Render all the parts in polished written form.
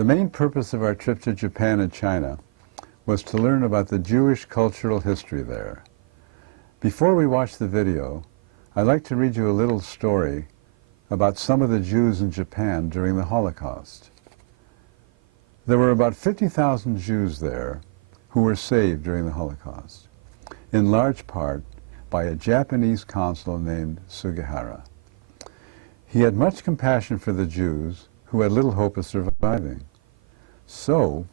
The main purpose of our trip to Japan and China was to learn about the Jewish cultural history there. Before we watch the video, I'd like to read you a little story about some of the Jews in Japan during the Holocaust. There were about 50,000 Jews there who were saved during the Holocaust, in large part by a Japanese consul named Sugihara. He had much compassion for the Jews who had little hope of surviving. So,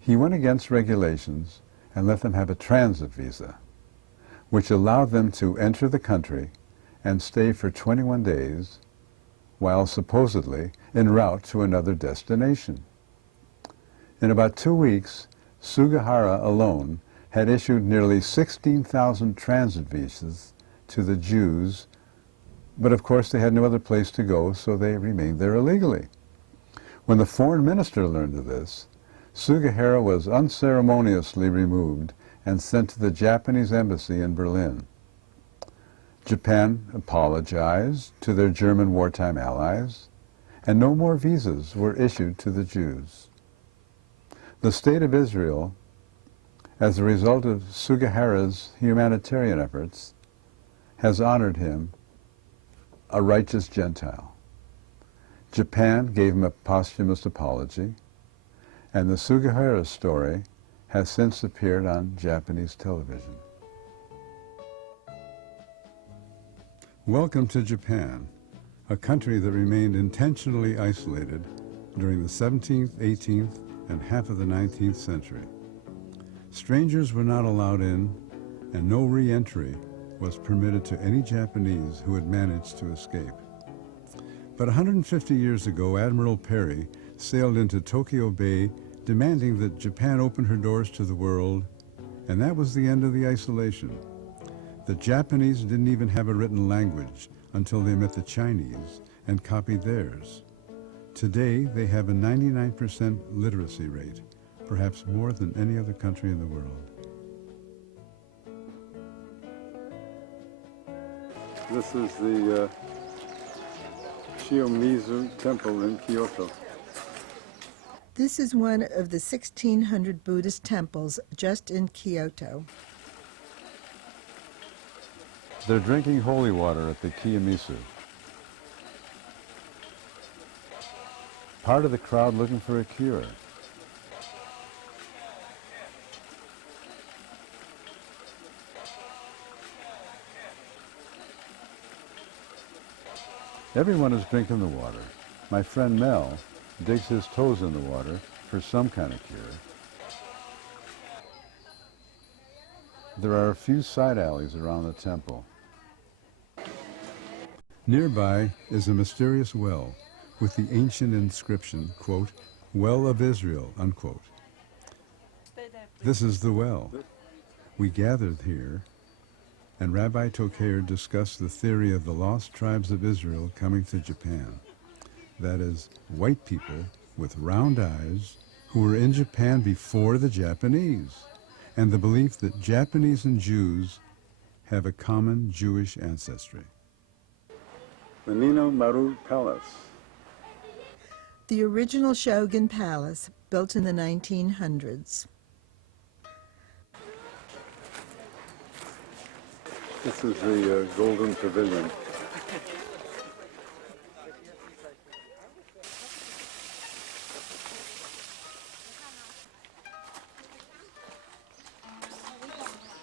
he went against regulations and let them have a transit visa, which allowed them to enter the country and stay for 21 days, while supposedly en route to another destination. In about 2 weeks, Sugihara alone had issued nearly 16,000 transit visas to the Jews, but of course they had no other place to go, so they remained there illegally. When the foreign minister learned of this, Sugihara was unceremoniously removed and sent to the Japanese embassy in Berlin. Japan apologized to their German wartime allies, and no more visas were issued to the Jews. The State of Israel, as a result of Sugihara's humanitarian efforts, has honored him a righteous Gentile. Japan gave him a posthumous apology, and the Sugihara story has since appeared on Japanese television. Welcome to Japan, a country that remained intentionally isolated during the 17th, 18th, and half of the 19th century. Strangers were not allowed in, and no re-entry was permitted to any Japanese who had managed to escape. But 150 years ago, Admiral Perry sailed into Tokyo Bay demanding that Japan open her doors to the world, and that was the end of the isolation. The Japanese didn't even have a written language until they met the Chinese and copied theirs. Today, they have a 99% literacy rate, perhaps more than any other country in the world. This is the Kiyomizu Temple in Kyoto. This is one of the 1,600 Buddhist temples just in Kyoto. They're drinking holy water at the Kiyomizu. Part of the crowd looking for a cure. Everyone is drinking the water. My friend Mel digs his toes in the water for some kind of cure. There are a few side alleys around the temple. Nearby is a mysterious well with the ancient inscription, quote, "Well of Israel," unquote. This is the well. We gathered here, and Rabbi Tokayer discussed the theory of the lost tribes of Israel coming to Japan. That is, white people with round eyes who were in Japan before the Japanese, and the belief that Japanese and Jews have a common Jewish ancestry. The Nino Maru Palace. The original Shogun Palace, built in the 1900s. This is the Golden Pavilion.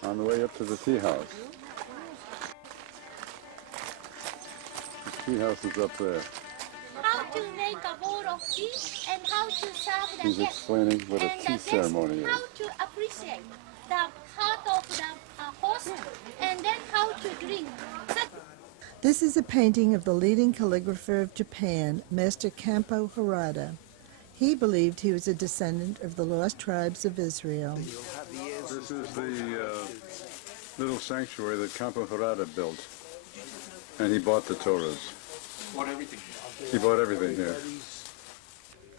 On the way up to the tea house. The tea house is up there. How to make a bowl of tea and how to serve the He's guests. explaining what a And tea the ceremony guests, is. how to appreciate the heart of the host and then how to drink. This is a painting of the leading calligrapher of Japan, Master Campo Harada. He believed he was a descendant of the lost tribes of Israel. This is the little sanctuary that Campo Harada built, and he bought the Torahs. He bought everything here.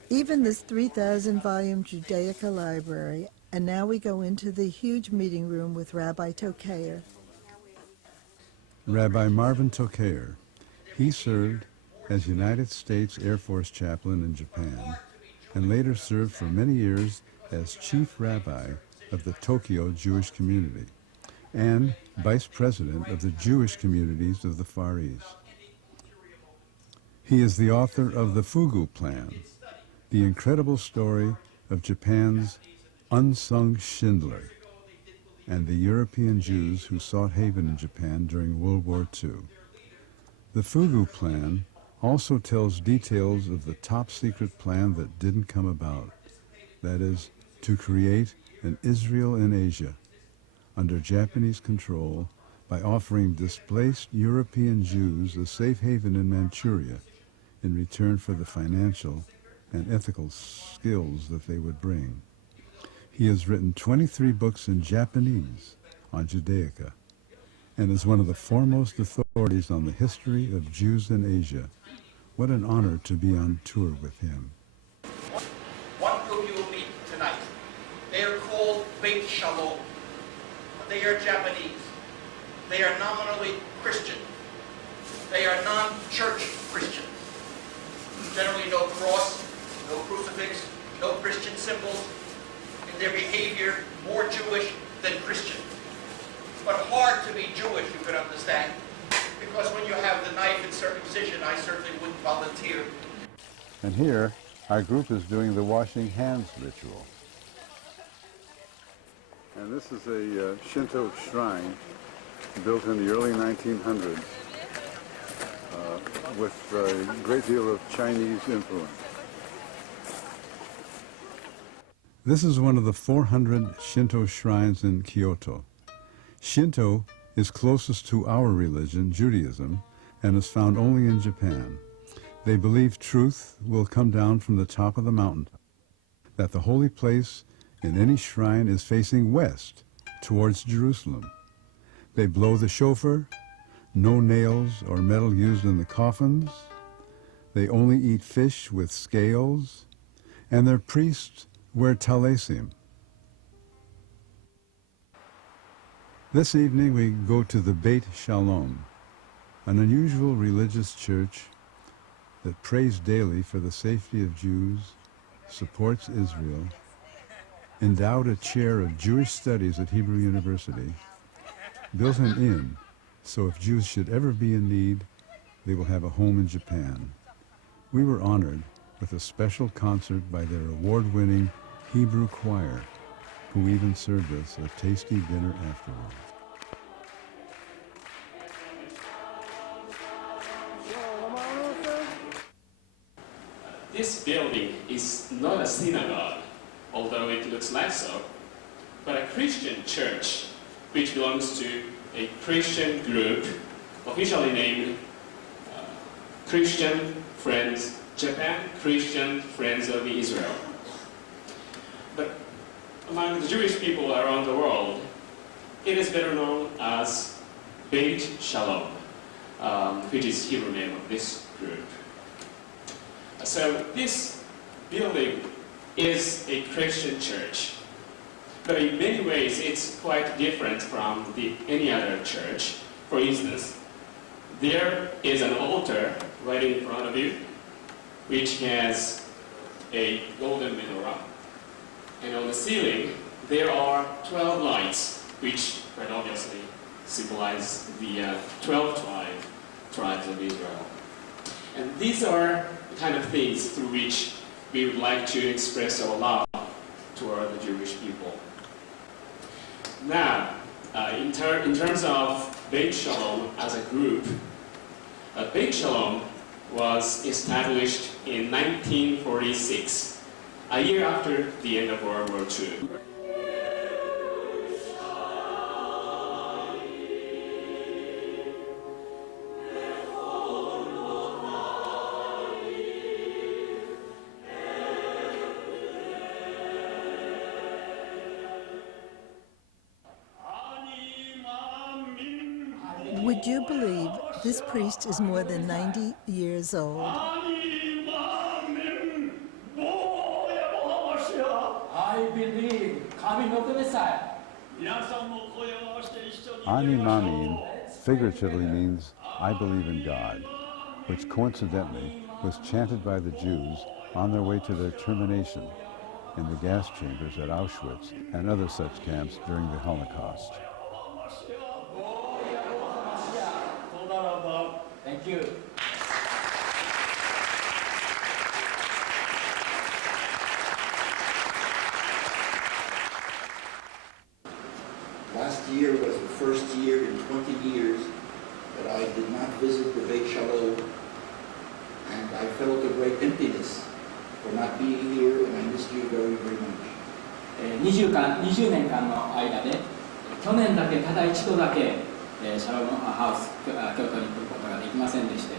Even this 3,000-volume Judaica library, and now we go into the huge meeting room with Rabbi Tokayer. Rabbi Marvin Tokayer. He served as United States Air Force chaplain in Japan and later served for many years as chief rabbi of the Tokyo Jewish community and vice president of the Jewish communities of the Far East. He is the author of the Fugu Plan, the incredible story of Japan's unsung Schindler and the European Jews who sought haven in Japan during World War II. The Fugu Plan also tells details of the top-secret plan that didn't come about, that is, to create an Israel in Asia under Japanese control by offering displaced European Jews a safe haven in Manchuria in return for the financial and ethical skills that they would bring. He has written 23 books in Japanese on Judaica and is one of the foremost authorities on the history of Jews in Asia. What an honor to be on tour with him. One group you will meet tonight. They are called Beit Shalom. They are Japanese. They are nominally Christian. They are non-church Christians. Generally no cross, no crucifix, no Christian symbols. In their behavior, more Jewish than Christian. But hard to be Jewish, you could understand, because when you have the knife and circumcision, I certainly wouldn't volunteer. And here, our group is doing the washing hands ritual. And this is a Shinto shrine built in the early 1900s with a great deal of Chinese influence. This is one of the 400 Shinto shrines in Kyoto. Shinto is closest to our religion, Judaism, and is found only in Japan. They believe truth will come down from the top of the mountain, that the holy place in any shrine is facing west, towards Jerusalem. They blow the shofar, no nails or metal used in the coffins. They only eat fish with scales, and their priests wear talesim. This evening we go to the Beit Shalom, an unusual religious church that prays daily for the safety of Jews, supports Israel, endowed a chair of Jewish studies at Hebrew University, built an inn so if Jews should ever be in need, they will have a home in Japan. We were honored with a special concert by their award-winning Hebrew choir, who even served us a tasty dinner afterwards. This building is not a synagogue, although it looks like so, but a Christian church which belongs to a Christian group officially named Christian Friends Japan, Christian Friends of Israel. But among the Jewish people around the world, it is better known as Beit Shalom, which is the Hebrew name of this group. So this building is a Christian church, but in many ways it's quite different from any other church. For instance, there is an altar right in front of you, which has a golden menorah. And on the ceiling, there are 12 lights, which quite obviously symbolize the 12 tribes of Israel. And these are the kind of things through which we would like to express our love toward the Jewish people. Now, in terms of Beit Shalom as a group, Beit Shalom was established in 1946, a year after the end of World War II. Would you believe this priest is more than 90 years old? I believe coming of the Messiah. Ani Mamin figuratively means I believe in God, which coincidentally was chanted by the Jews on their way to their termination in the gas chambers at Auschwitz and other such camps during the Holocaust. Thank you. Last year was the first year in 20 years that I did not visit the Beit Shalom, and I felt a great emptiness for not being here, and I missed you very, very much. 20年間の間で去年だけただ一度だけシャロームハウス京都に来ることができませんでして、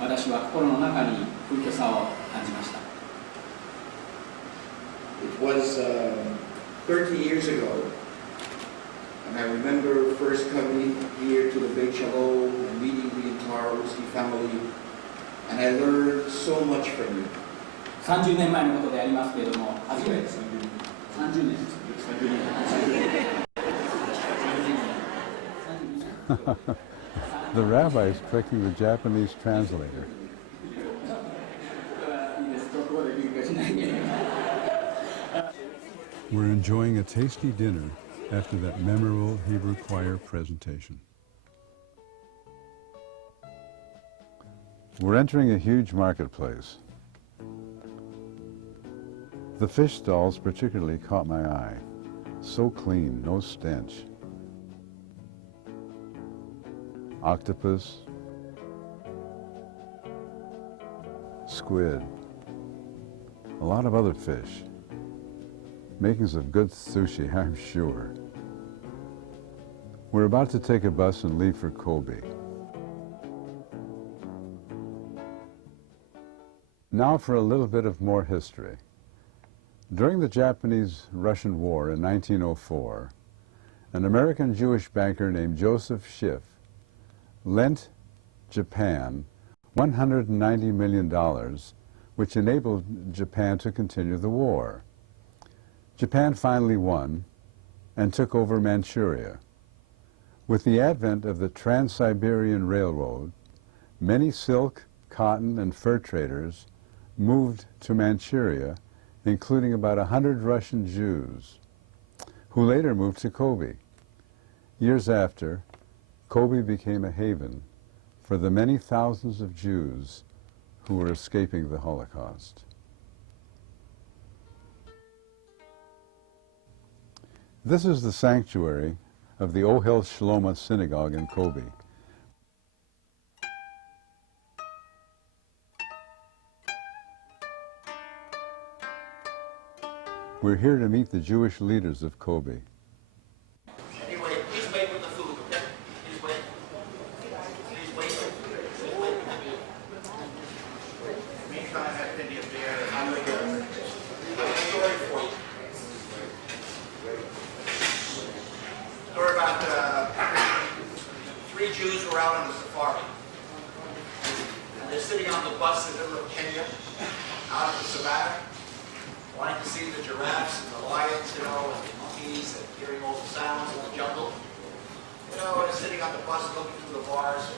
私は心の中に不虚さを感じました。 It was 30 years ago, and I remember first coming here to the Beit Shalom and meeting the entire Ruski family, and I learned so much from you. 30年前のことでありますけれども、初めて30年 The rabbi is tricking the Japanese translator. We're enjoying a tasty dinner after that memorable Hebrew choir presentation. We're entering a huge marketplace. The fish stalls particularly caught my eye. So clean, no stench. Octopus, squid, a lot of other fish. Makings of good sushi, I'm sure. We're about to take a bus and leave for Kobe. Now for a little bit of more history. During the Japanese-Russian War in 1904, an American Jewish banker named Joseph Schiff lent Japan $190 million, which enabled Japan to continue the war. Japan finally won and took over Manchuria. With the advent of the Trans-Siberian Railroad, many silk, cotton, and fur traders moved to Manchuria, including about 100 Russian Jews, who later moved to Kobe. Years after, Kobe became a haven for the many thousands of Jews who were escaping the Holocaust. This is the sanctuary of the Ohel Shlomo Synagogue in Kobe. We're here to meet the Jewish leaders of Kobe. Anyway, please wait with the food, okay? Please wait. Please wait. Please wait. Meantime, at India Bear, I'm going to have a story for you. Story about three Jews who were out on the safari. And they're sitting on the bus in the middle of Kenya, out in the savannah, wanting to see the giraffes and the lions, you know, and the monkeys, and hearing all the sounds of the jungle. You know, and sitting on the bus looking through the bars.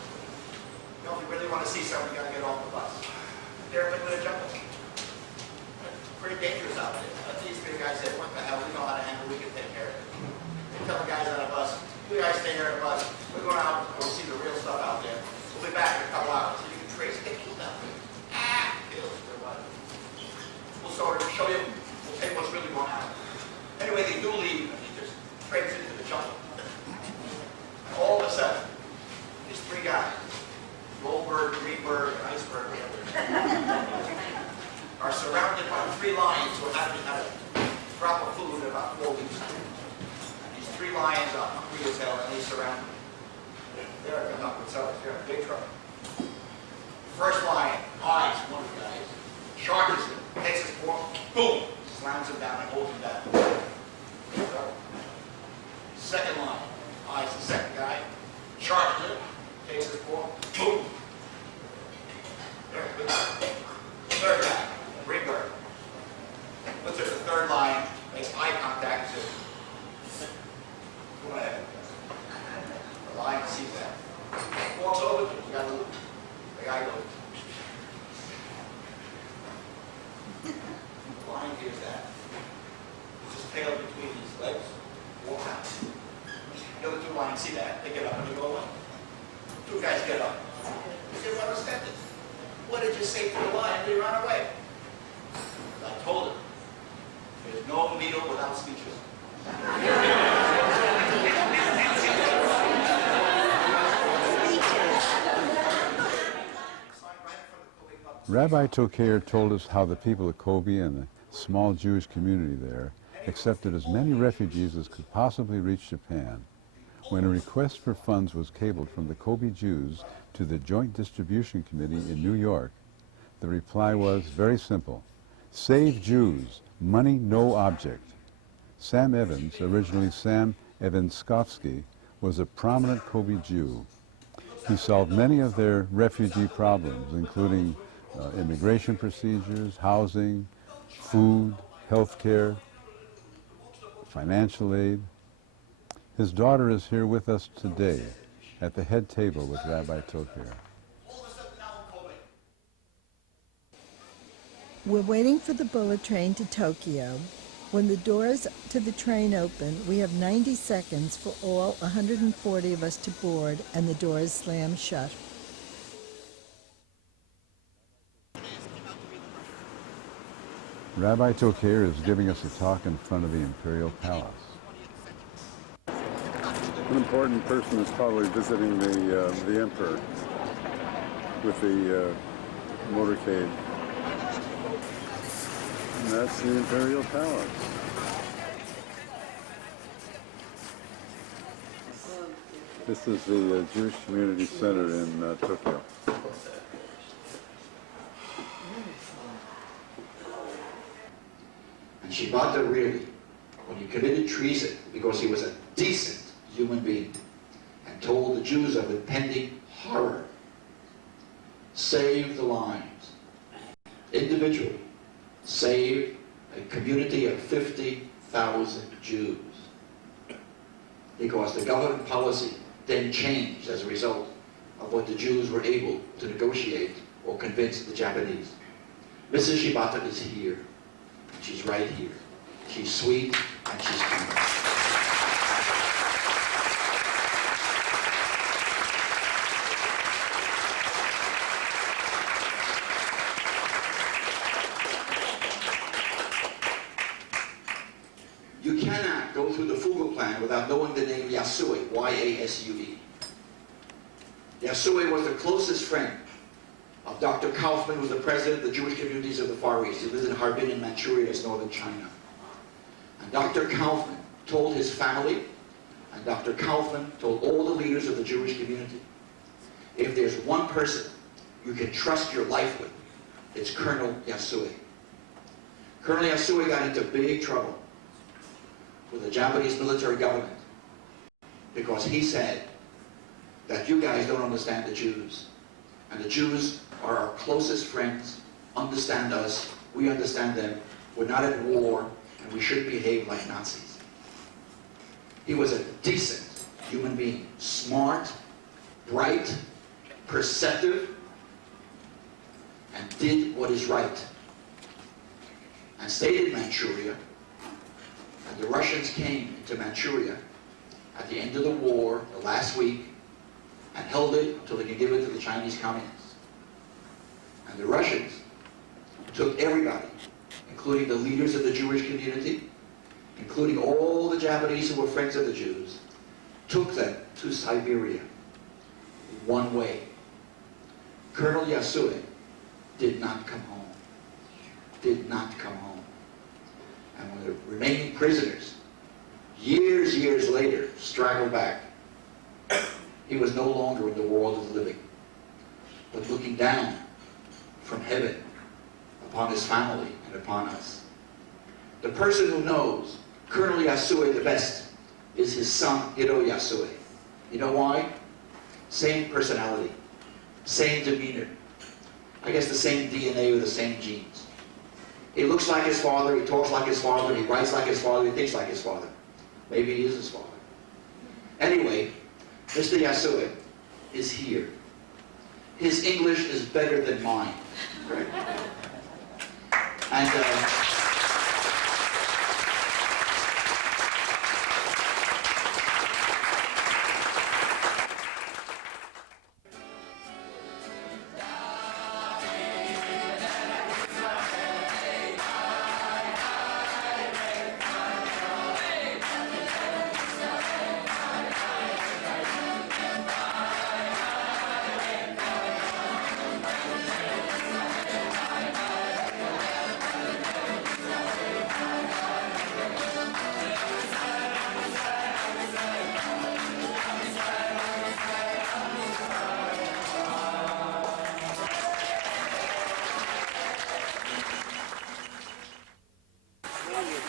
You know, if you really want to see something, you got to get off the bus. They're in the jungle. Pretty dangerous out there. But these three guys said, what the hell, we know how to handle it, we can take care of it. They tell the guys on the bus, you guys stay here on the bus, we're going out and go see the real stuff out there. We'll be back in a couple hours. So you can trace it, get killed out there. Kills, they're what? We'll sort of show you, we'll tell you what's really going on. Anyway, they do leave, and he just traipses into the jungle. And all of a sudden, these three guys, Goldberg, Greenberg, and Iceberg, are surrounded by three lions who haven't had a drop of food in about 4 weeks. And these three lions are hungry as hell, and they surround them. They're coming up with sellers. They're in big trouble. First lion, eyes, one of the guys, charges him, takes his fork, boom, slams him down and holds him down. Second lion, eyes the second guy, charges him, takes his fork, boom. Third guy, Greenberg, looks at the third lion, makes eye contact, and says, go ahead. The lion sees that. Walks over to him, the guy goes, Rabbi Tokayer told us how the people of Kobe and the small Jewish community there accepted as many refugees as could possibly reach Japan. When a request for funds was cabled from the Kobe Jews to the Joint Distribution Committee in New York, the reply was very simple: save Jews, money no object. Sam Evans, originally Sam Evanskowski, was a prominent Kobe Jew. He solved many of their refugee problems, including immigration procedures, housing, food, health care, financial aid. His daughter is here with us today at the head table with Rabbi Tokayer. We're waiting for the bullet train to Tokyo. When the doors to the train open, we have 90 seconds for all 140 of us to board, and the doors slam shut. Rabbi Tokayer is giving us a talk in front of the Imperial Palace. An important person is probably visiting the emperor with the motorcade. And that's the Imperial Palace. This is the Jewish Community Center in Tokyo. And Shibata really, when he committed treason because he was a decent human being and told the Jews of impending horror, saved the lives, individually, saved a community of 50,000 Jews. Because the government policy then changed as a result of what the Jews were able to negotiate or convince the Japanese. Mrs. Shibata is here. She's right here. She's sweet and she's kind. You cannot go through the Fugal plan without knowing the name Yasue, Y-A-S-U-E. Yasue was the closest friend of Dr. Kaufman, who was the president of the Jewish communities of the Far East. He lived in Harbin in Manchuria, as northern China. And Dr. Kaufman told his family, and Dr. Kaufman told all the leaders of the Jewish community, if there's one person you can trust your life with, it's Colonel Yasue. Colonel Yasue got into big trouble with the Japanese military government because he said that you guys don't understand the Jews. And the Jews are our closest friends, understand us, we understand them, we're not at war, and we should behave like Nazis. He was a decent human being, smart, bright, perceptive, and did what is right. And stayed in Manchuria, and the Russians came into Manchuria at the end of the war, the last week, and held it until they could give it to the Chinese communists. And the Russians took everybody, including the leaders of the Jewish community, including all the Japanese who were friends of the Jews, took them to Siberia one way. Colonel Yasue did not come home. Did not come home. And when the remaining prisoners, years later, straggled back, he was no longer in the world of the living, but looking down from heaven upon his family and upon us. The person who knows Colonel Yasue the best is his son, Hiro Yasue. You know why? Same personality, same demeanor. I guess the same DNA or the same genes. He looks like his father, he talks like his father, he writes like his father, he thinks like his father. Maybe he is his father. Anyway, Mr. Yasue is here. His English is better than mine. Right? And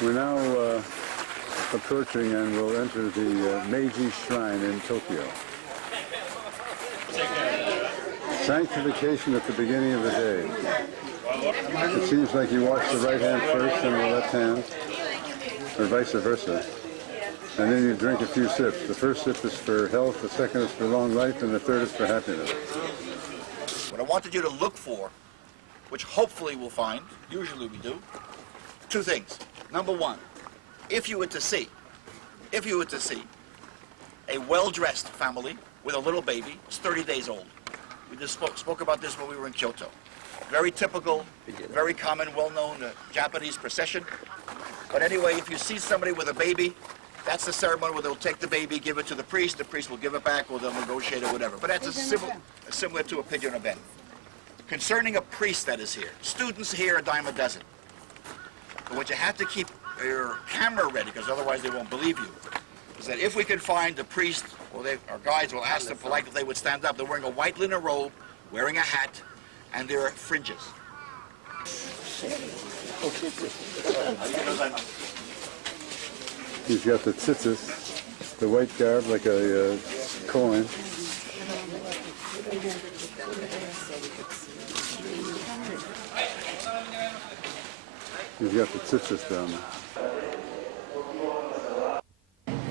We're now approaching and will enter the Meiji Shrine in Tokyo. Sanctification at the beginning of the day. It seems like you wash the right hand first and the left hand, or vice versa. And then you drink a few sips. The first sip is for health, the second is for long life, and the third is for happiness. What I wanted you to look for, which hopefully we'll find, usually we do, two things. Number one, if you were to see a well-dressed family with a little baby, it's 30 days old. We just spoke about this when we were in Kyoto. Very typical, very common, well-known Japanese procession. But anyway, if you see somebody with a baby, that's the ceremony where they'll take the baby, give it to the priest will give it back, or they'll negotiate or whatever. But that's similar to a pigeon or ben. Concerning a priest that is here, students here a dime a dozen. But what you have to keep your camera ready, because otherwise they won't believe you, is that if we can find the priest, or our guides will ask them politely if they would stand up. They're wearing a white linen robe, wearing a hat, and there are fringes. He's got the tzitzis, the white garb like a kohen. He's got the tzitzis down there.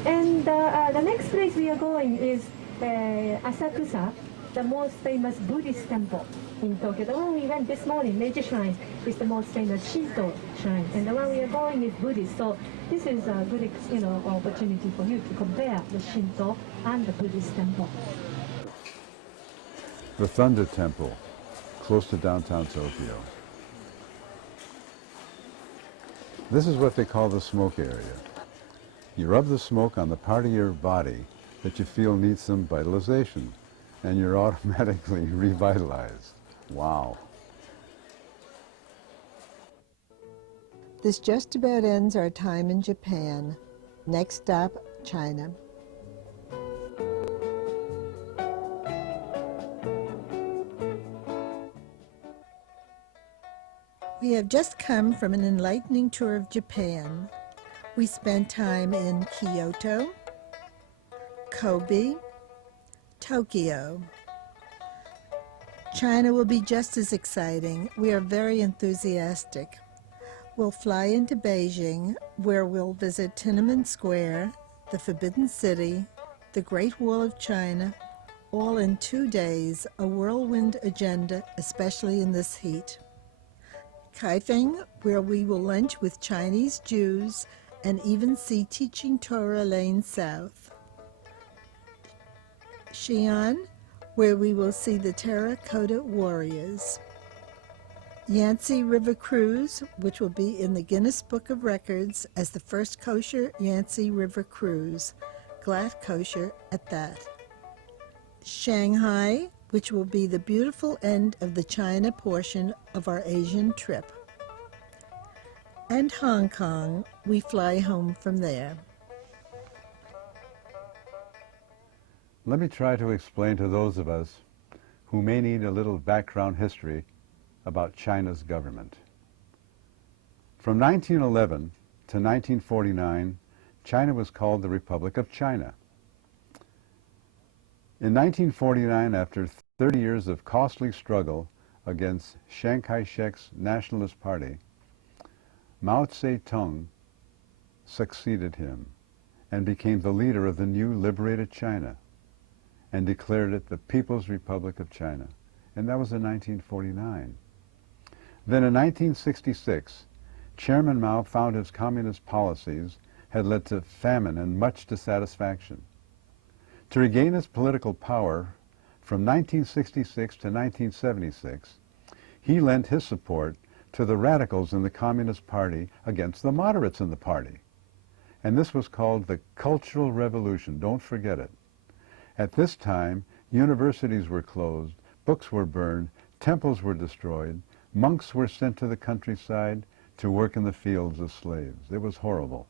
And the next place we are going is Asakusa, the most famous Buddhist temple in Tokyo. The one we went this morning, Meiji Shrine, is the most famous Shinto shrine, and the one we are going is Buddhist. So this is a good, opportunity for you to compare the Shinto and the Buddhist temple. The Thunder Temple, close to downtown Tokyo. This is what they call the smoke area. You rub the smoke on the part of your body that you feel needs some vitalization, and you're automatically revitalized. Wow. This just about ends our time in Japan. Next stop, China. We have just come from an enlightening tour of Japan. We spent time in Kyoto, Kobe, Tokyo. China will be just as exciting. We are very enthusiastic. We'll fly into Beijing, where we'll visit Tiananmen Square, the Forbidden City, the Great Wall of China, all in 2 days, a whirlwind agenda, especially in this heat. Kaifeng, where we will lunch with Chinese Jews and even see Teaching Torah Lane South. Xi'an, where we will see the Terracotta Warriors. Yangtze River Cruise, which will be in the Guinness Book of Records as the first kosher Yangtze River cruise, glad kosher at that. Shanghai, which will be the beautiful end of the China portion of our Asian trip. And Hong Kong, we fly home from there. Let me try to explain to those of us who may need a little background history about China's government. From 1911 to 1949, China was called the Republic of China. In 1949, after 30 years of costly struggle against Chiang Kai-shek's Nationalist Party, Mao Zedong succeeded him and became the leader of the new liberated China and declared it the People's Republic of China. And that was in 1949. Then in 1966, Chairman Mao found his communist policies had led to famine and much dissatisfaction. To regain his political power from 1966 to 1976, he lent his support to the radicals in the Communist Party against the moderates in the party. And this was called the Cultural Revolution. Don't forget it. At this time, universities were closed, books were burned, temples were destroyed, monks were sent to the countryside to work in the fields as slaves. It was horrible.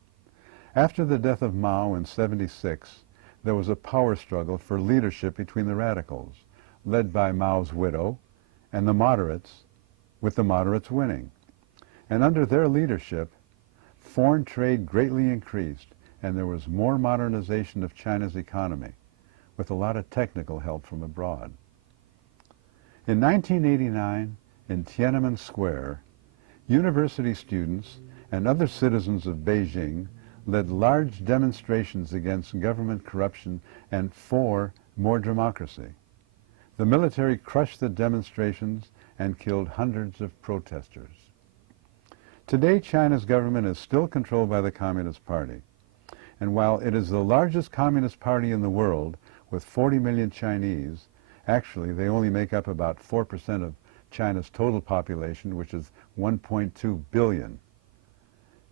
After the death of Mao in '76, there was a power struggle for leadership between the radicals, led by Mao's widow and the moderates, with the moderates winning. And under their leadership, foreign trade greatly increased, and there was more modernization of China's economy, with a lot of technical help from abroad. In 1989, in Tiananmen Square, university students and other citizens of Beijing led large demonstrations against government corruption and for more democracy. The military crushed the demonstrations and killed hundreds of protesters. Today, China's government is still controlled by the Communist Party. And while it is the largest communist party in the world, with 40 million Chinese, actually they only make up about 4% of China's total population, which is 1.2 billion.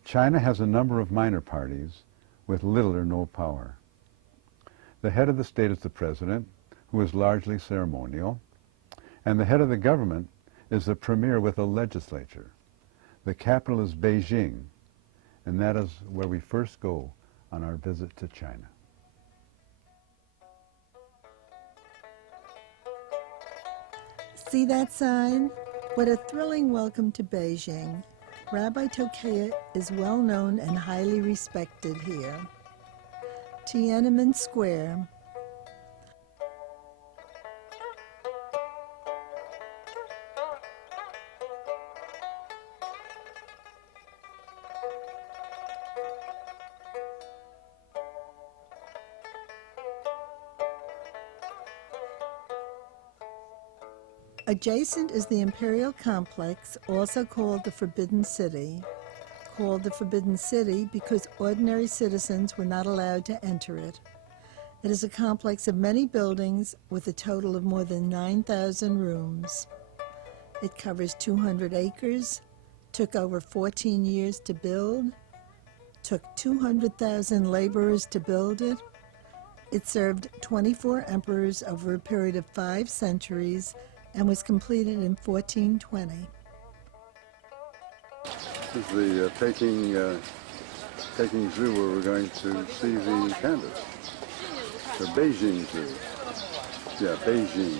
China has a number of minor parties with little or no power. The head of the state is the president, who is largely ceremonial, and the head of the government is the premier with a legislature. The capital is Beijing, and that is where we first go on our visit to China. See that sign? What a thrilling welcome to Beijing. Rabbi Tokeya is well known and highly respected here. Tiananmen Square. Adjacent is the Imperial Complex, also called the Forbidden City. Called the Forbidden City because ordinary citizens were not allowed to enter it. It is a complex of many buildings with a total of more than 9,000 rooms. It covers 200 acres, took over 14 years to build, took 200,000 laborers to build it. It served 24 emperors over a period of 5 centuries and was completed in 1420. This is the Peking Zoo, where we're going to see the pandas. The Beijing Zoo. Yeah, Beijing.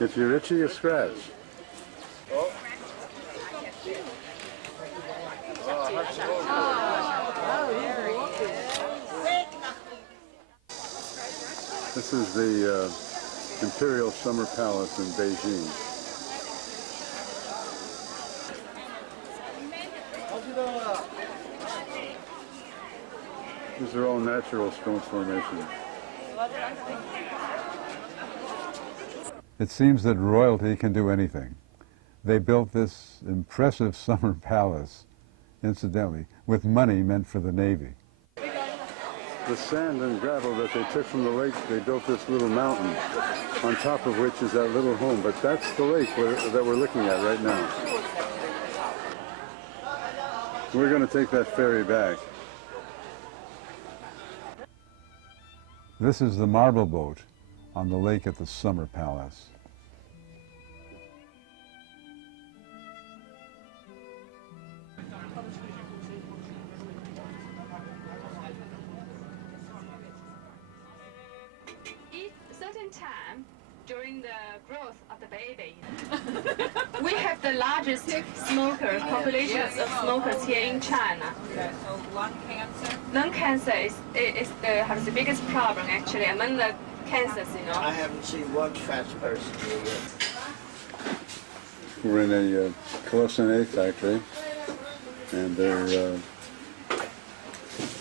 If you're itchy, you scratch. This is the Imperial Summer Palace in Beijing. These are all natural stone formations. It seems that royalty can do anything. They built this impressive summer palace, incidentally, with money meant for the Navy. The sand and gravel that they took from the lake, they built this little mountain, on top of which is that little home. But that's the lake that we're looking at right now. We're going to take that ferry back. This is the marble boat on the lake at the Summer Palace. Certain time during the growth of the baby, we have the largest populations of smokers here in China. Okay, so lung cancer? Lung cancer has the biggest problem actually among the cancers, you know. I haven't seen one fat person here yet. We're in a Colossine factory, and they're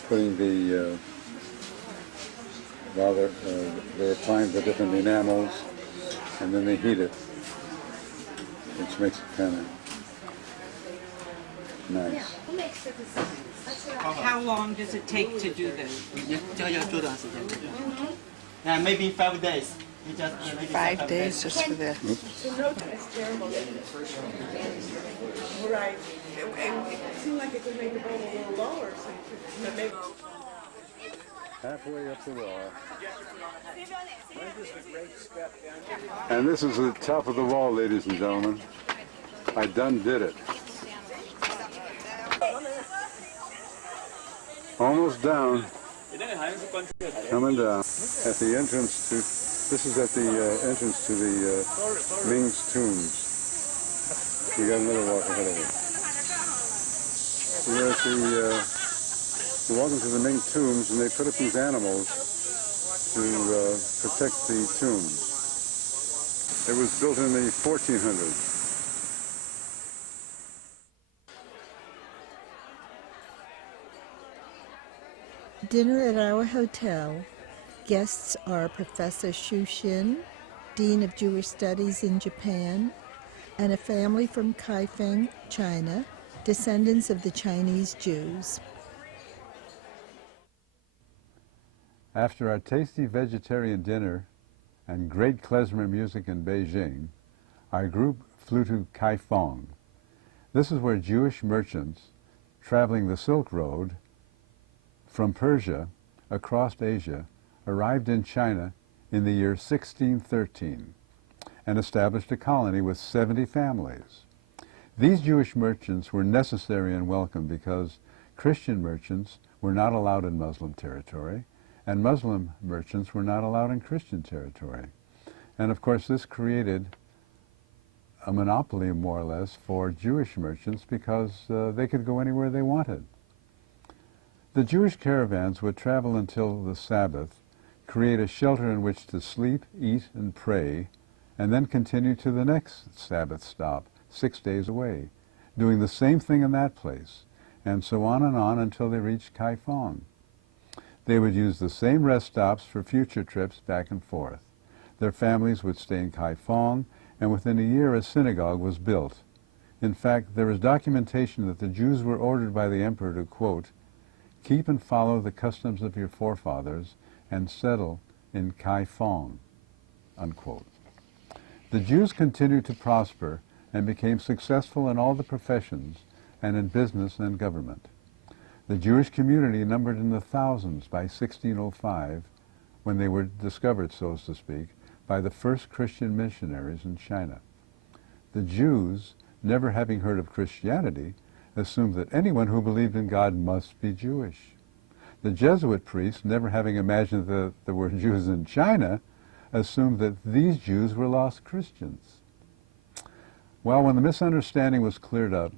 putting the they're applying the different enamels, and then they heat it, which makes it kind of nice. How long does it take to do this? Maybe 5 days. 5 days just for this. Right. And it seemed like it could make the boat a little lower, so you could maybe... Halfway up the wall. And this is the top of the wall, ladies and gentlemen. I done did it. Almost down. Coming down. At the entrance to, this is at the entrance to the Ming's tombs. We got another walk ahead of us. We're at we're walking to the Ming tombs, and they put up these animals to protect the tombs. It was built in the 1400s. Dinner at our hotel. Guests are Professor Xu Xin, Dean of Jewish Studies in Japan, and a family from Kaifeng, China, descendants of the Chinese Jews. After our tasty vegetarian dinner and great klezmer music in Beijing, our group flew to Kaifeng. This is where Jewish merchants traveling the Silk Road from Persia across Asia arrived in China in the year 1613 and established a colony with 70 families. These Jewish merchants were necessary and welcome because Christian merchants were not allowed in Muslim territory, and Muslim merchants were not allowed in Christian territory. And of course this created a monopoly, more or less, for Jewish merchants because they could go anywhere they wanted. The Jewish caravans would travel until the Sabbath, create a shelter in which to sleep, eat, and pray, and then continue to the next Sabbath stop, 6 days away, doing the same thing in that place, and so on and on until they reached Kaifeng. They would use the same rest stops for future trips back and forth. Their families would stay in Kaifeng, and within a year a synagogue was built. In fact, there is documentation that the Jews were ordered by the emperor to, quote, keep and follow the customs of your forefathers and settle in Kaifeng, unquote. The Jews continued to prosper and became successful in all the professions and in business and government. The Jewish community numbered in the thousands by 1605, when they were discovered, so to speak, by the first Christian missionaries in China. The Jews, never having heard of Christianity, assumed that anyone who believed in God must be Jewish. The Jesuit priests, never having imagined that there were Jews in China, assumed that these Jews were lost Christians. Well, when the misunderstanding was cleared up,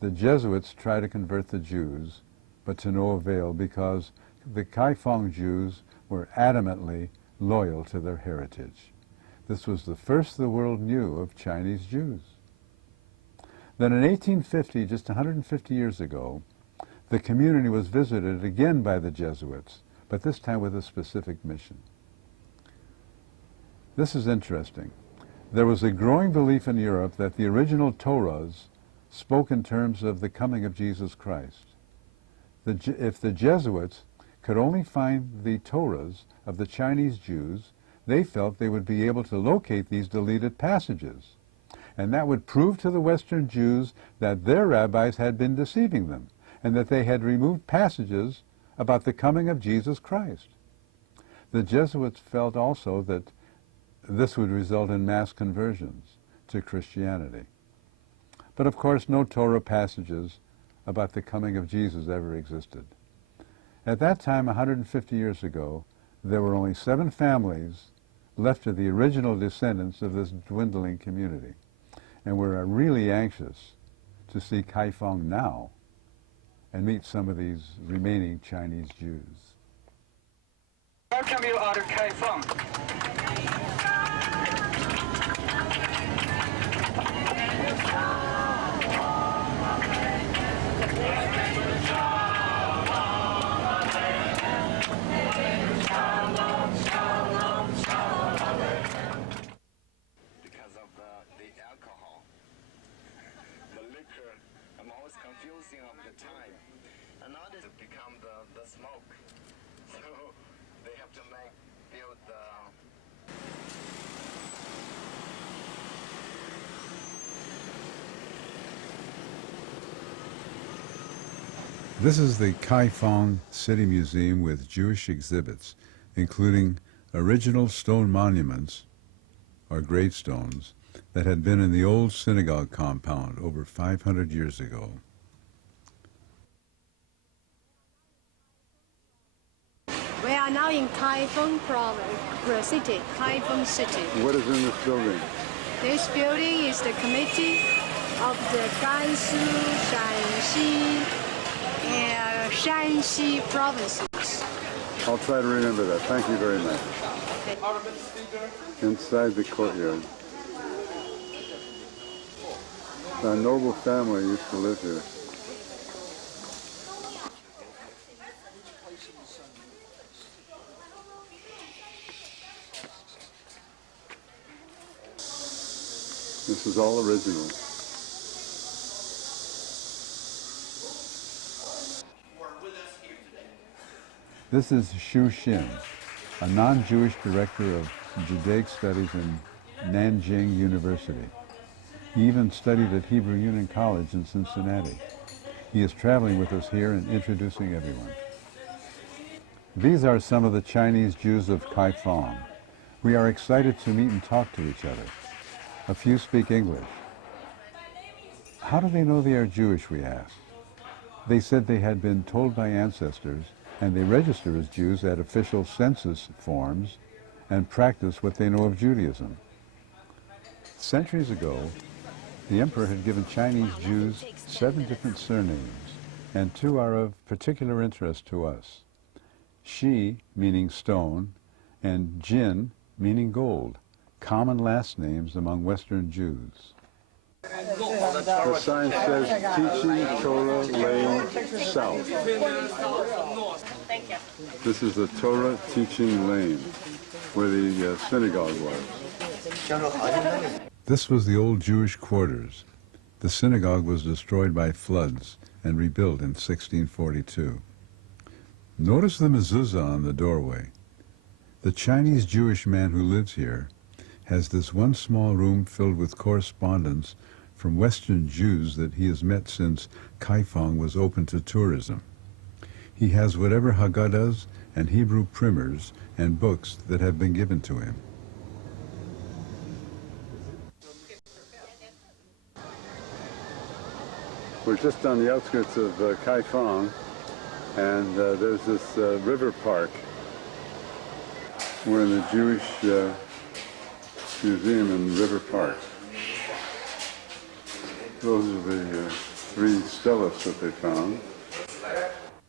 the Jesuits tried to convert the Jews, but to no avail because the Kaifeng Jews were adamantly loyal to their heritage. This was the first the world knew of Chinese Jews. Then in 1850, just 150 years ago, the community was visited again by the Jesuits, but this time with a specific mission. This is interesting. There was a growing belief in Europe that the original Torahs spoke in terms of the coming of Jesus Christ. If the Jesuits could only find the Torahs of the Chinese Jews, they felt they would be able to locate these deleted passages. And that would prove to the Western Jews that their rabbis had been deceiving them, and that they had removed passages about the coming of Jesus Christ. The Jesuits felt also that this would result in mass conversions to Christianity. But of course, no Torah passages about the coming of Jesus ever existed. At that time, 150 years ago, there were only 7 families left of the original descendants of this dwindling community. And we're really anxious to see Kaifeng now and meet some of these remaining Chinese Jews. Welcome you out of Kaifeng. Because of the alcohol, the liquor, I'm always confusing of the time. And now this become the smoke. So they have to build the... This is the Kaifeng City Museum with Jewish exhibits, including original stone monuments, or gravestones, that had been in the old synagogue compound over 500 years ago. We are now in Kaifeng Province, city, Kaifeng City. What is in this building? This building is the committee of the Gansu, Shanxi, Shanxi provinces. I'll try to remember that. Thank you very much. Inside the courtyard. A noble family used to live here. This is all original. This is Xu Xin, a non-Jewish director of Judaic studies in Nanjing University. He even studied at Hebrew Union College in Cincinnati. He is traveling with us here and introducing everyone. These are some of the Chinese Jews of Kaifeng. We are excited to meet and talk to each other. A few speak English. How do they know they are Jewish, we asked. They said they had been told by ancestors, and they register as Jews at official census forms and practice what they know of Judaism. Centuries ago, the emperor had given Chinese Jews 7 different surnames, and 2 are of particular interest to us. Shi, meaning stone, and Jin, meaning gold, common last names among Western Jews. The sign says Teaching Torah Lane South. This is the Torah Teaching Lane, where the synagogue was. This was the old Jewish quarters. The synagogue was destroyed by floods and rebuilt in 1642. Notice the mezuzah on the doorway. The Chinese Jewish man who lives here has this one small room filled with correspondence from Western Jews that he has met since Kaifeng was open to tourism. He has whatever Haggadahs and Hebrew primers and books that have been given to him. We're just on the outskirts of Kaifeng, and there's this river park. We're in the Jewish Museum in River Park. Those are the 3 stelas that they found.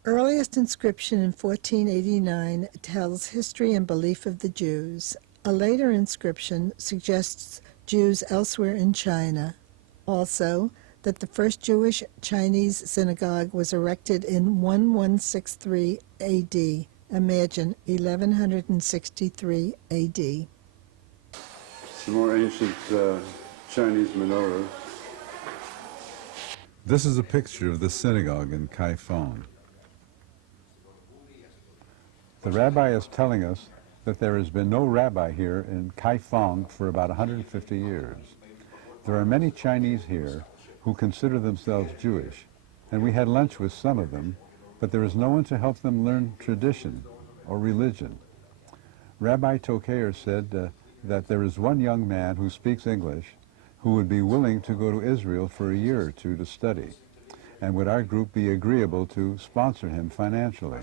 Earliest inscription in 1489 tells history and belief of the Jews. A later inscription suggests Jews elsewhere in China. Also, that the first Jewish Chinese synagogue was erected in 1163 AD. Imagine 1163 AD. Some more ancient Chinese menorahs. This is a picture of the synagogue in Kaifeng. The rabbi is telling us that there has been no rabbi here in Kaifeng for about 150 years. There are many Chinese here who consider themselves Jewish, and we had lunch with some of them, but there is no one to help them learn tradition or religion. Rabbi Tokayer said that there is one young man who speaks English who would be willing to go to Israel for a year or 2 to study, and would our group be agreeable to sponsor him financially.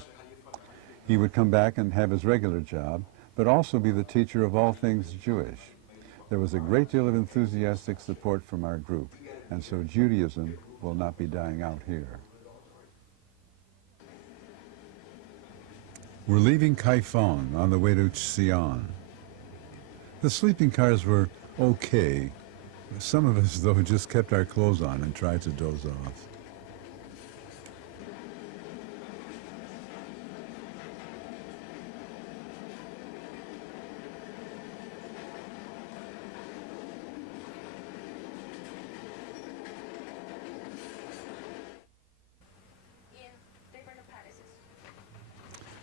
He would come back and have his regular job, but also be the teacher of all things Jewish. There was a great deal of enthusiastic support from our group, and so Judaism will not be dying out here. We're leaving Kaifeng on the way to Xi'an. The sleeping cars were okay. Some of us, though, just kept our clothes on and tried to doze off.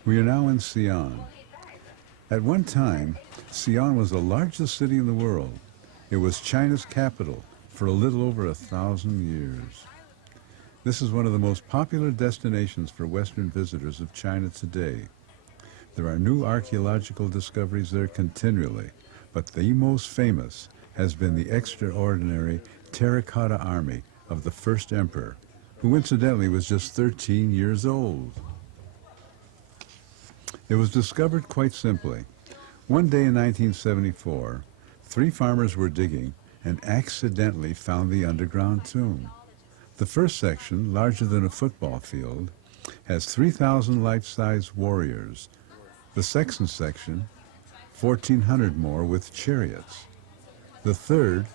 We are now in Xi'an. At one time, Xi'an was the largest city in the world. It was China's capital for a little over 1,000 years. This is one of the most popular destinations for Western visitors of China today. There are new archaeological discoveries there continually, but the most famous has been the extraordinary terracotta army of the first emperor, who incidentally was just 13 years old. It was discovered quite simply. One day in 1974, 3 farmers were digging and accidentally found the underground tomb. The first section, larger than a football field, has 3,000 life-size warriors. The second section, 1,400 more with chariots. The third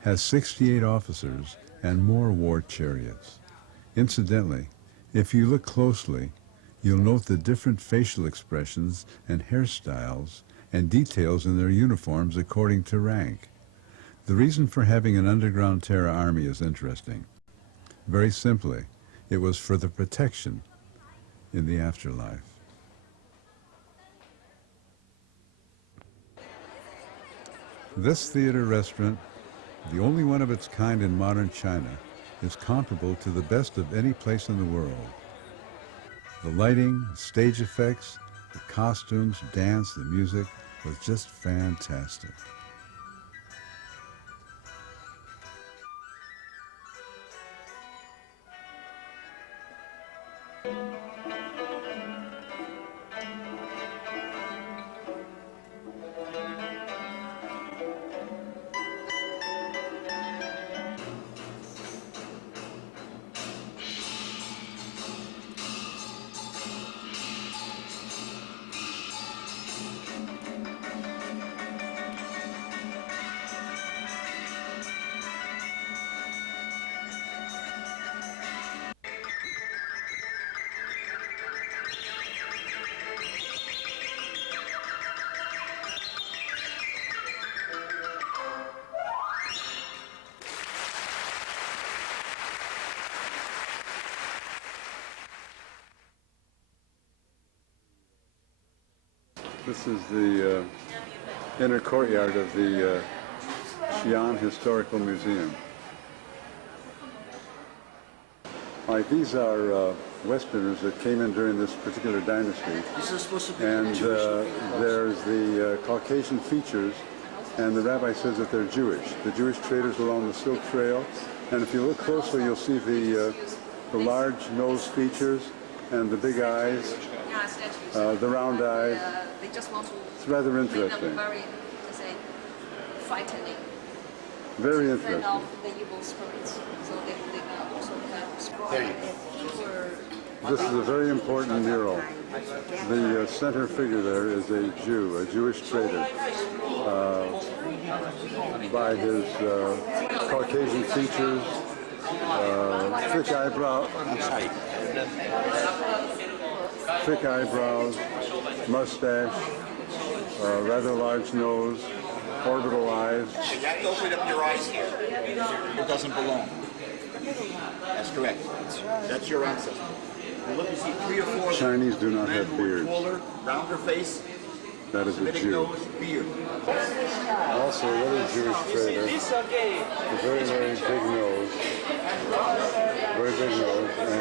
has 68 officers and more war chariots. Incidentally, if you look closely, you'll note the different facial expressions and hairstyles and details in their uniforms according to rank. The reason for having an underground Terra army is interesting. Very simply, it was for the protection in the afterlife. This theater restaurant, the only one of its kind in modern China, is comparable to the best of any place in the world. The lighting, stage effects, the costumes, dance, the music was just fantastic. This is the inner courtyard of the Xi'an Historical Museum. These are Westerners that came in during this particular dynasty. This is supposed to be And Jewish. there's the Caucasian features, and the rabbi says that they're Jewish. The Jewish traders along the Silk Trail. And if you look closely, you'll see the large nose features and the big eyes, the round eyes. They just want to It's rather make them interesting. very, say, frightening. Very Friend interesting. of the evil spirits. So they can also have There you This is a very important mural. The center figure there is a Jew, a Jewish trader. By his Caucasian features, thick eyebrows, mustache, rather large nose, orbital eyes. You open up your eyes here. It doesn't belong. That's correct. That's your ancestor. You look, you see 3 or 4 Chinese do not men have who are beards. taller, rounder face, That is a Semitic Jew. nose, beard. Also another Jewish trader. A very, very big nose. Very big nose and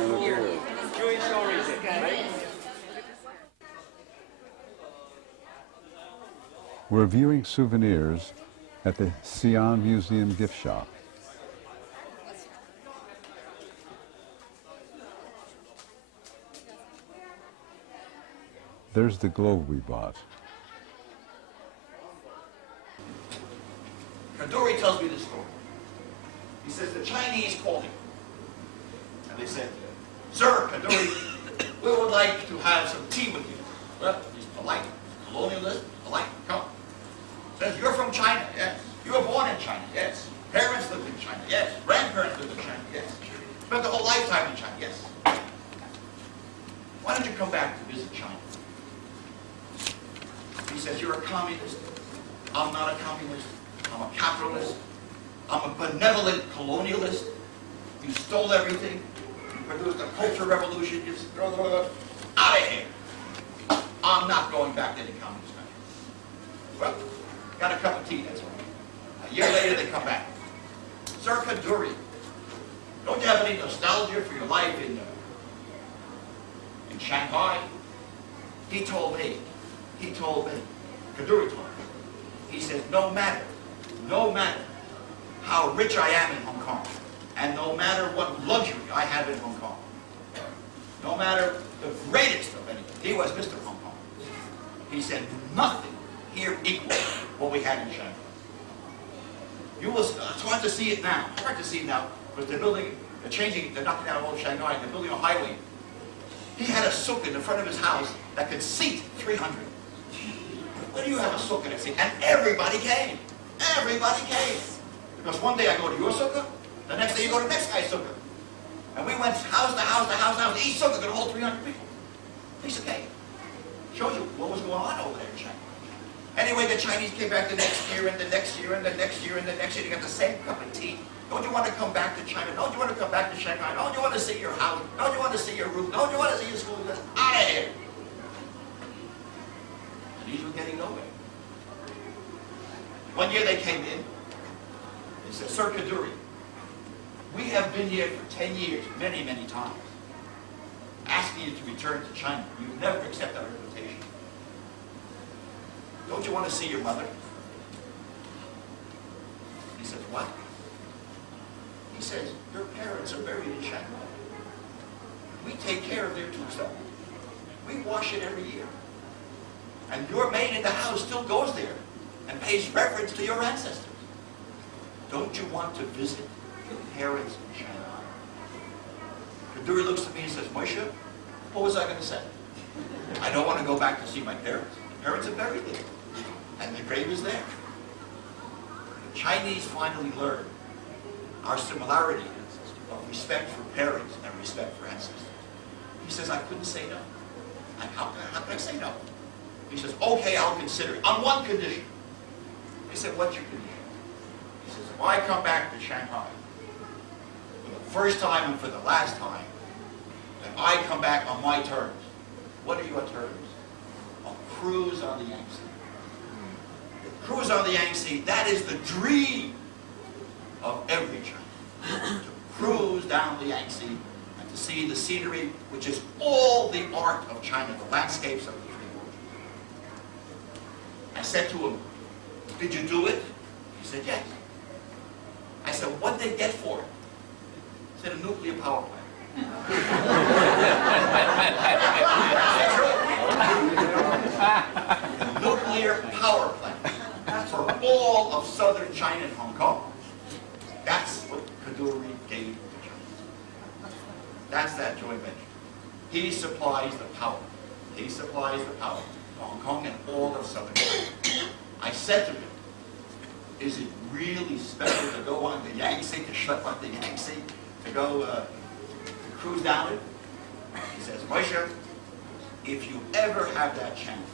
a beard. Jewish origin, right? We're viewing souvenirs at the Xi'an Museum gift shop. There's the globe we bought. Kaduri tells me this story. He says the Chinese called him. And they said, "Sir, Kaduri, we would like to have some tea with you." Well, he's polite, colonialist, polite, come. Says, "You're from China?" Yes. "You were born in China?" Yes. "Parents lived in China?" Yes. "Grandparents lived in China?" Yes. "Spent the whole lifetime in China?" Yes. "Why don't you come back to visit China?" He says, "You're a communist." "I'm not a communist. I'm a capitalist. I'm a benevolent colonialist. You stole everything. You produced a cultural revolution. You throw it out of here. I'm not going back to any communist country." Well, got a cup of tea, that's all. A year later, they come back. "Sir Kaduri, don't you have any nostalgia for your life in Shanghai?" He told me, Kaduri told me, he says, no matter how rich I am in Hong Kong, and no matter what luxury I have in Hong Kong, no matter the greatest of anything, he was Mr. Hong Kong. He said, nothing here equals what we had in Shanghai. You will, it's hard to see it now, but they're building They're knocking down all of Shanghai, and they're building a highway. He had a sukkah in the front of his house that could seat 300. Where do you have a sukkah that seat? And everybody came. Everybody came. Because one day I go to your sukkah, the next day you go to the next guy's sukkah. And we went house to house to house to house. Each sukkah could hold 300 people. Piece of cake. Shows you what was going on over there in China. Anyway, the Chinese came back the next year and the next year and the next year and the next year. They got the same cup of tea. Don't you want to come back to China? Don't you want to come back to Shanghai? Don't you want to see your house? Don't you want to see your roof? Don't you want to see your school? Get out of here. And these were getting nowhere. One year they came in. They said, Sir Kaduri, we have been here for 10 years, many, many times, asking you to return to China. You've never accepted our invitation. Don't you want to see your mother? He says, what? He says, your parents are buried in Shanghai. We take care of their tombstone. We wash it every year. And your maid in the house still goes there and pays reverence to your ancestors. Don't you want to visit your parents in Shanghai? Kaduri looks at me and says, Moshe, what was I going to say? I don't want to go back to see my parents. The parents are buried there. And the grave is there. The Chinese finally learned our similarity of respect for parents and respect for ancestors. He says, I couldn't say no. How can I say no? He says, okay, I'll consider it. On one condition. He said, what's your condition? He says, if I come back to Shanghai for the first time and for the last time, then I come back on my terms. What are your terms? A cruise on the Yangtze. The cruise on the Yangtze, that is the dream of every Chinese. To cruise down the Yangtze and to see the scenery, which is all the art of China, the landscapes of the Three Gorges. I said to him, did you do it? He said, yes. I said, what'd they get for it? He said, a nuclear power plant. A nuclear power plant for all of southern China and Hong Kong. That's what Kaduri gave to China. That's that joint venture. He supplies the power. He supplies the power to Hong Kong and all of southern China. I said to him, is it really special to go on the Yangtze, to schlep on the Yangtze, to go to cruise down it? He says, Moshe, if you ever have that chance,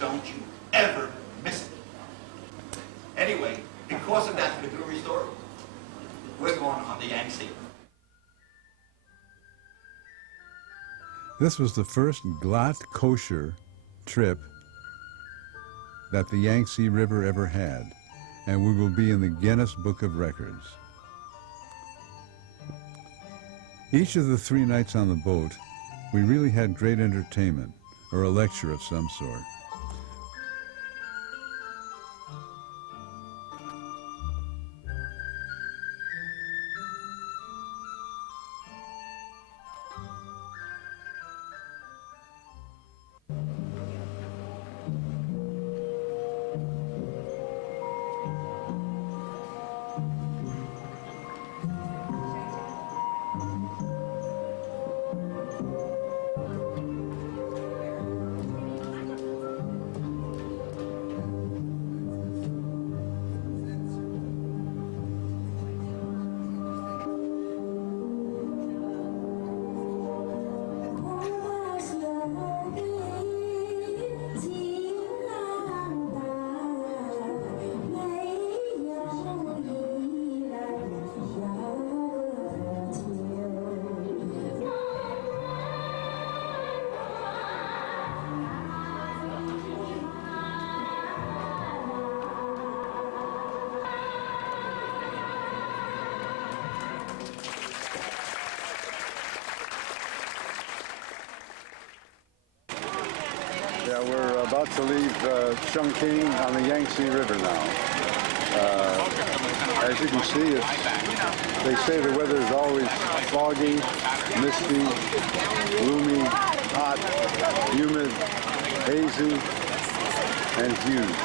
don't you ever miss it. Anyway, because of that Kaduri story, we're going on the Yangtze. This was the first glatt kosher trip that the Yangtze River ever had, and we will be in the Guinness Book of Records. Each of the 3 nights on the boat, we really had great entertainment, or a lecture of some sort. Yeah, we're about to leave Chongqing on the Yangtze River now. As you can see, they say the weather is always foggy, misty, gloomy, hot, humid, hazy, and huge.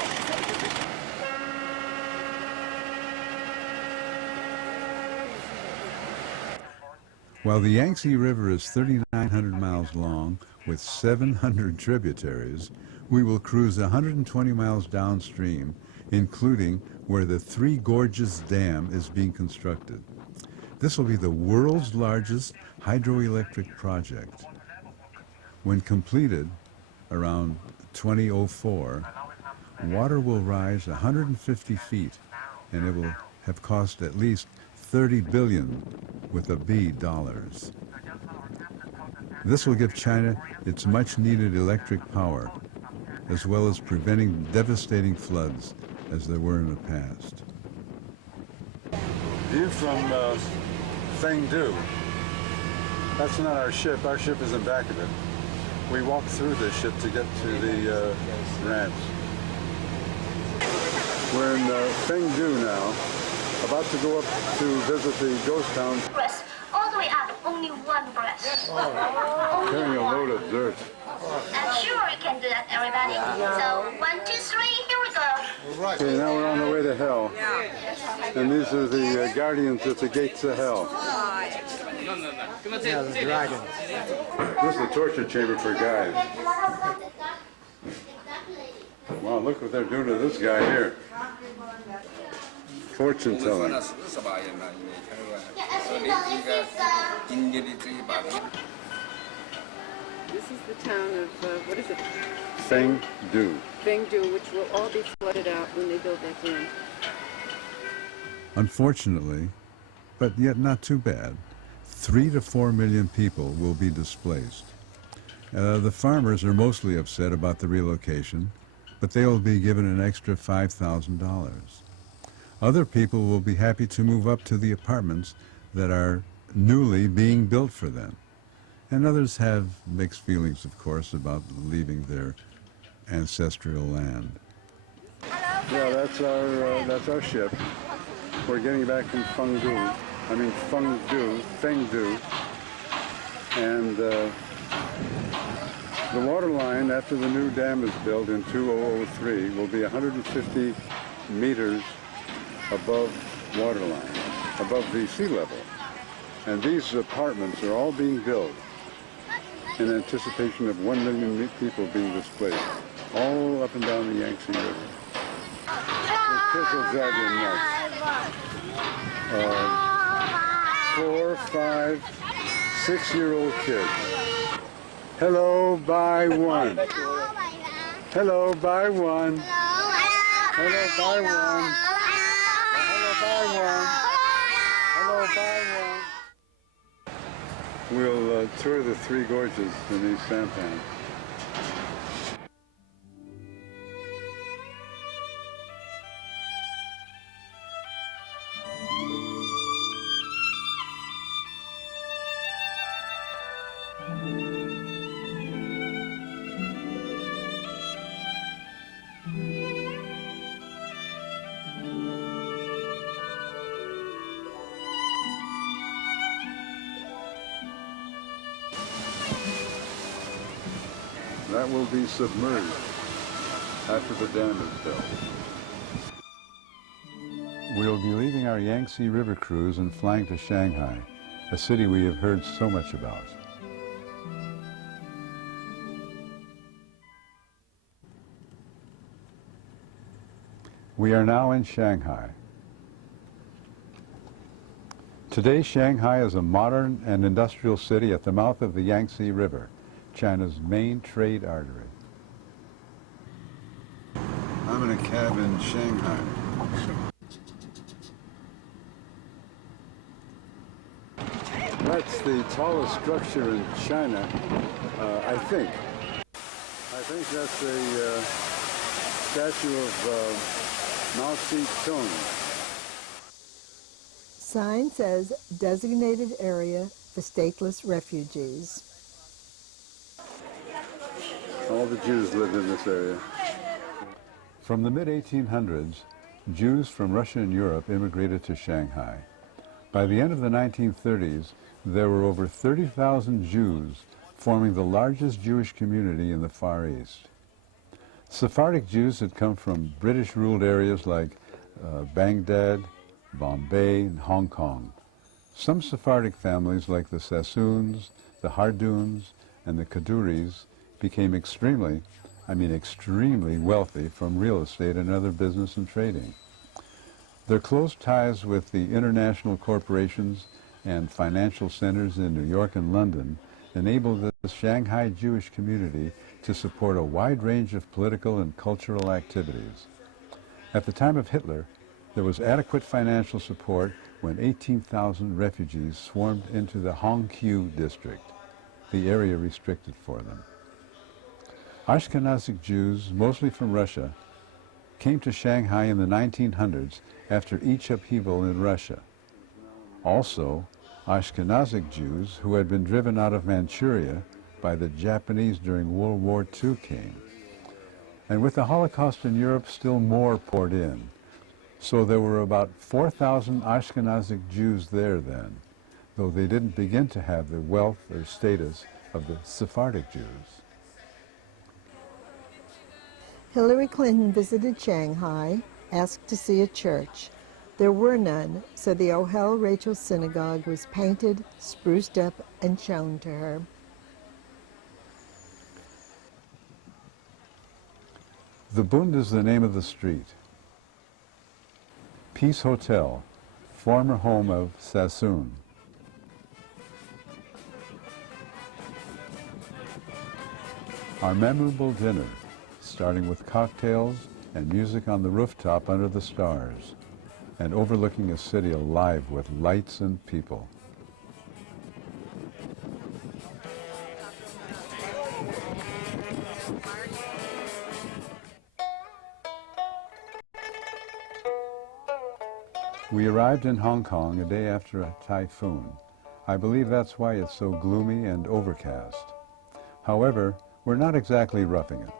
While the Yangtze River is 3,900 miles long with 700 tributaries, we will cruise 120 miles downstream, including where the Three Gorges Dam is being constructed. This will be the world's largest hydroelectric project. When completed, around 2004, water will rise 150 feet, and it will have cost at least $30 billion with a B dollars. This will give China its much-needed electric power, as well as preventing devastating floods as there were in the past. View from Fengdu. That's not our ship. Our ship is in back of it. We walked through this ship to get to the ranch. We're in Fengdu now, about to go up to visit the ghost town. Press all the way up, only one breath. Carrying a load of dirt. I'm sure you can do that, everybody. So 1, 2, 3, here we go. Okay, now we're on the way to hell. And these are the guardians at the gates of hell. Yeah, the dragon. This is the torture chamber for guys. Wow, look what they're doing to this guy here. Fortune telling. This is the town of, what is it? Fengdu. Fengdu, which will all be flooded out when they build that dam. Unfortunately, but yet not too bad, 3 to 4 million people will be displaced. The farmers are mostly upset about the relocation, but they will be given an extra $5,000. Other people will be happy to move up to the apartments that are newly being built for them. And others have mixed feelings, of course, about leaving their ancestral land. Yeah, that's our ship. We're getting back from Fengdu. And the water line, after the new dam is built in 2003, will be 150 meters above water line, above the sea level. And these apartments are all being built in anticipation of 1 million people being displaced, all up and down the Yangtze River. This will drive you nuts. 4, 5, 6-year-old kids. Hello, buy one. Hello, buy one. Hello, buy one. Hello, buy one. Hello, buy one. We'll tour the Three Gorges in East Sampan. That will be submerged after the dam is built. We'll be leaving our Yangtze River cruise and flying to Shanghai, a city we have heard so much about. We are now in Shanghai. Today, Shanghai is a modern and industrial city at the mouth of the Yangtze River, China's main trade artery. I'm in a cab in Shanghai. That's the tallest structure in China, I think. I think that's a statue of Mao Zedong. Sign says designated area for stateless refugees. All the Jews lived in this area. From the mid-1800s, Jews from Russia and Europe immigrated to Shanghai. By the end of the 1930s, there were over 30,000 Jews, forming the largest Jewish community in the Far East. Sephardic Jews had come from British-ruled areas like Baghdad, Bombay, and Hong Kong. Some Sephardic families like the Sassoons, the Harduns, and the Kaduris became extremely wealthy from real estate and other business and trading. Their close ties with the international corporations and financial centers in New York and London enabled the Shanghai Jewish community to support a wide range of political and cultural activities. At the time of Hitler, there was adequate financial support when 18,000 refugees swarmed into the Hongqiu district, the area restricted for them. Ashkenazic Jews, mostly from Russia, came to Shanghai in the 1900s after each upheaval in Russia. Also, Ashkenazic Jews who had been driven out of Manchuria by the Japanese during World War II came. And with the Holocaust in Europe, still more poured in. So there were about 4,000 Ashkenazic Jews there then, though they didn't begin to have the wealth or status of the Sephardic Jews. Hillary Clinton visited Shanghai, asked to see a church. There were none, so the Ohel Rachel Synagogue was painted, spruced up, and shown to her. The Bund is the name of the street. Peace Hotel, former home of Sassoon. Our memorable dinner, starting with cocktails and music on the rooftop under the stars, and overlooking a city alive with lights and people. We arrived in Hong Kong a day after a typhoon. I believe that's why it's so gloomy and overcast. However, we're not exactly roughing it.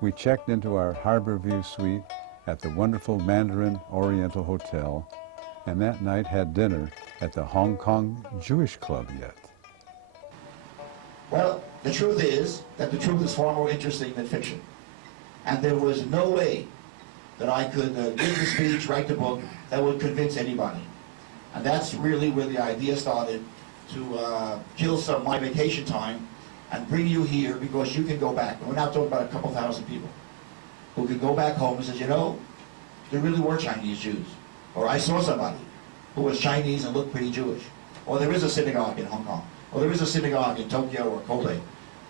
We checked into our Harbor View suite at the wonderful Mandarin Oriental Hotel, and that night had dinner at the Hong Kong Jewish Club yet. Well, the truth is that the truth is far more interesting than fiction. And there was no way that I could give the speech, write the book, that would convince anybody. And that's really where the idea started, to kill some of my vacation time and bring you here because you can go back. We're now talking about a couple thousand people who could go back home and say, you know, there really were Chinese Jews. Or I saw somebody who was Chinese and looked pretty Jewish. Or there is a synagogue in Hong Kong. Or there is a synagogue in Tokyo or Kobe.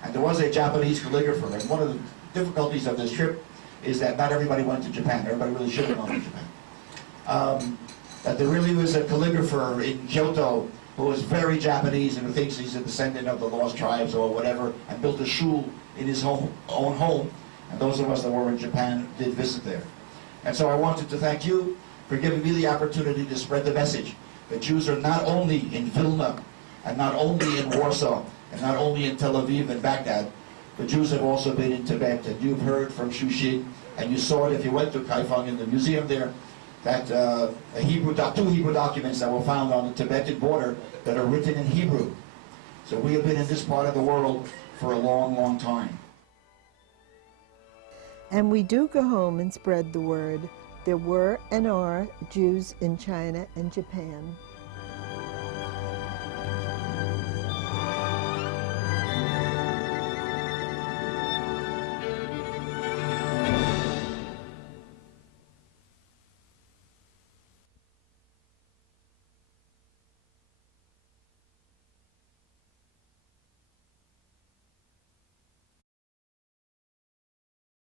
And there was a Japanese calligrapher. And one of the difficulties of this trip is that not everybody went to Japan. Everybody really should have gone to Japan. That there really was a calligrapher in Kyoto who was very Japanese and who thinks he's a descendant of the lost tribes or whatever, and built a shul in his own home. And those of us that were in Japan did visit there. And so I wanted to thank you for giving me the opportunity to spread the message that Jews are not only in Vilna, and not only in Warsaw, and not only in Tel Aviv and Baghdad, but Jews have also been in Tibet. And you've heard from Shushin, and you saw it if you went to Kaifeng in the museum there, that two Hebrew documents that were found on the Tibetan border that are written in Hebrew. So we have been in this part of the world for a long, long time. And we do go home and spread the word. There were and are Jews in China and Japan.